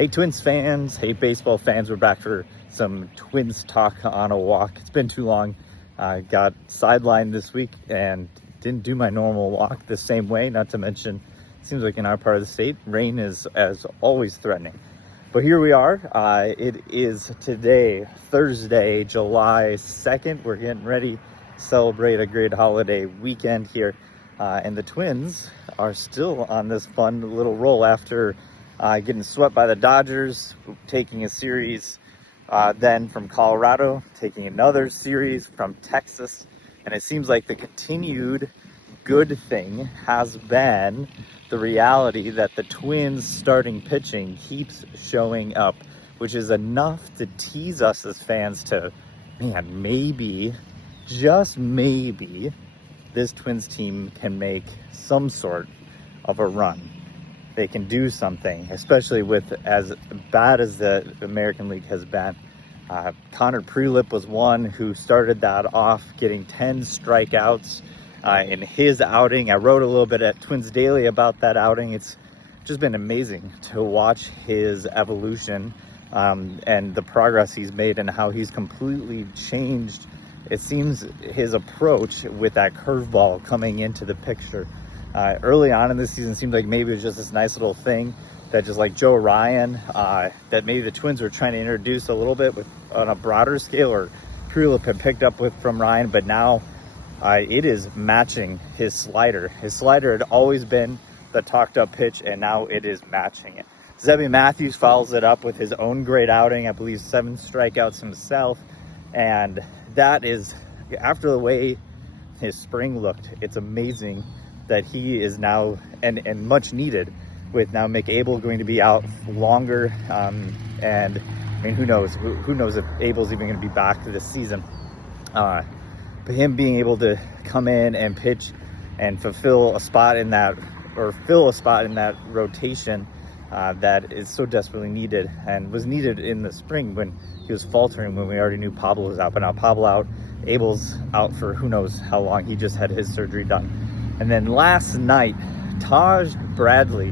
Hey Twins fans, hey baseball fans, we're back for some Twins talk on a walk. It's been too long. I got sidelined this week and didn't do my normal walk the same way, not to mention, it seems like in our part of the state, rain is as always threatening. But here we are. It is today, Thursday, July 2nd. We're getting ready to celebrate a great holiday weekend here. And the Twins are still on this fun little roll after getting swept by the Dodgers, taking a series then from Colorado, taking another series from Texas. And it seems like the continued good thing has been the reality that the Twins starting pitching keeps showing up, which is enough to tease us as fans to, man, maybe, just maybe, this Twins team can make some sort of a run. They can do something, especially with as bad as the American League has been. Prielipp was one who started that off, getting 10 strikeouts in his outing. I wrote a little bit at Twins Daily about that outing. It's just been amazing to watch his evolution and the progress he's made and how he's completely changed, it seems, his approach with that curveball coming into the picture. Early on in this season, seemed like maybe it was just this nice little thing that just like Joe Ryan, that maybe the Twins were trying to introduce a little bit on a broader scale, or Prielipp had picked up with from Ryan, but now it is matching his slider. His slider had always been the talked up pitch, and now it is matching it. Zebby follows it up with his own great outing, I believe 7 strikeouts himself, and that is, after the way his spring looked, it's amazing that he is now, and much needed, with now McAbel going to be out longer, and I mean, who knows if Abel's even going to be back this season. But him being able to come in and pitch and fill a spot in that rotation that is so desperately needed, and was needed in the spring when he was faltering, when we already knew Pablo was out. But now Pablo out, Abel's out for who knows how long. He just had his surgery done. And then last night, Taj Bradley,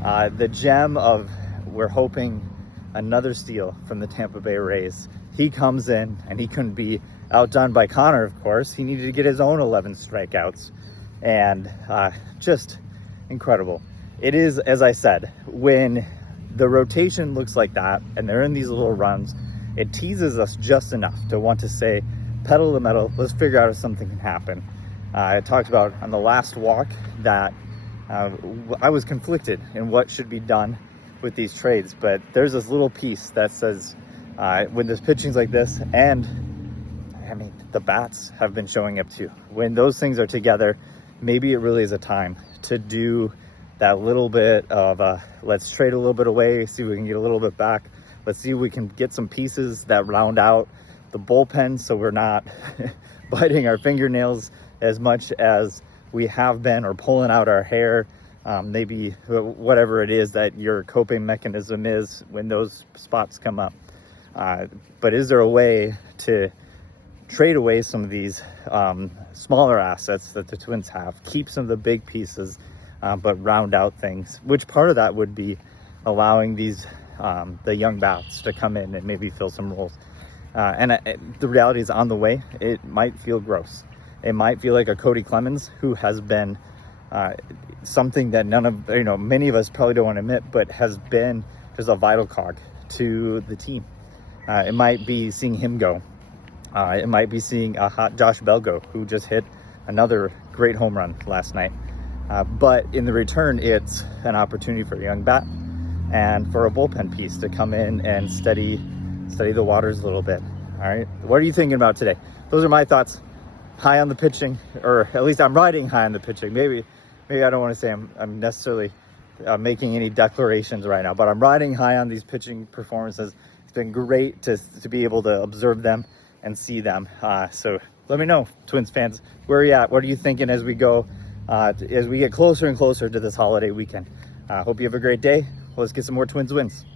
the gem of, we're hoping, another steal from the Tampa Bay Rays. He comes in, and he couldn't be outdone by Connor, of course. He needed to get his own 11 strikeouts. And just incredible. It is, as I said, when the rotation looks like that, and they're in these little runs, it teases us just enough to want to say, pedal to the metal, let's figure out if something can happen. I talked about on the last walk that I was conflicted in what should be done with these trades, but there's this little piece that says when there's pitchings like this, and I mean, the bats have been showing up too. When those things are together, maybe it really is a time to do that little bit of let's trade a little bit away, see if we can get a little bit back. Let's see if we can get some pieces that round out the bullpen so we're not biting our fingernails as much as we have been, or pulling out our hair, maybe whatever it is that your coping mechanism is when those spots come up. But is there a way to trade away some of these smaller assets that the Twins have, keep some of the big pieces, but round out things? Which part of that would be allowing these the young bats to come in and maybe fill some roles? And the reality is, on the way, it might feel gross. It might feel like a Cody Clemens, who has been something that many of us probably don't want to admit, but has been just a vital cog to the team. It might be seeing him go. It might be seeing a hot Josh Bell go, who just hit another great home run last night. But in the return, it's an opportunity for a young bat and for a bullpen piece to come in and steady the waters a little bit. All right, what are you thinking about today? Those are my thoughts. High on the pitching, or at least I'm riding high on the pitching. Maybe I don't want to say I'm necessarily making any declarations right now, but I'm riding high on these pitching performances. It's been great to be able to observe them and see them. So let me know, Twins fans, where are you at? What are you thinking as we go, as we get closer and closer to this holiday weekend? Hope you have a great day. Let's get some more Twins wins.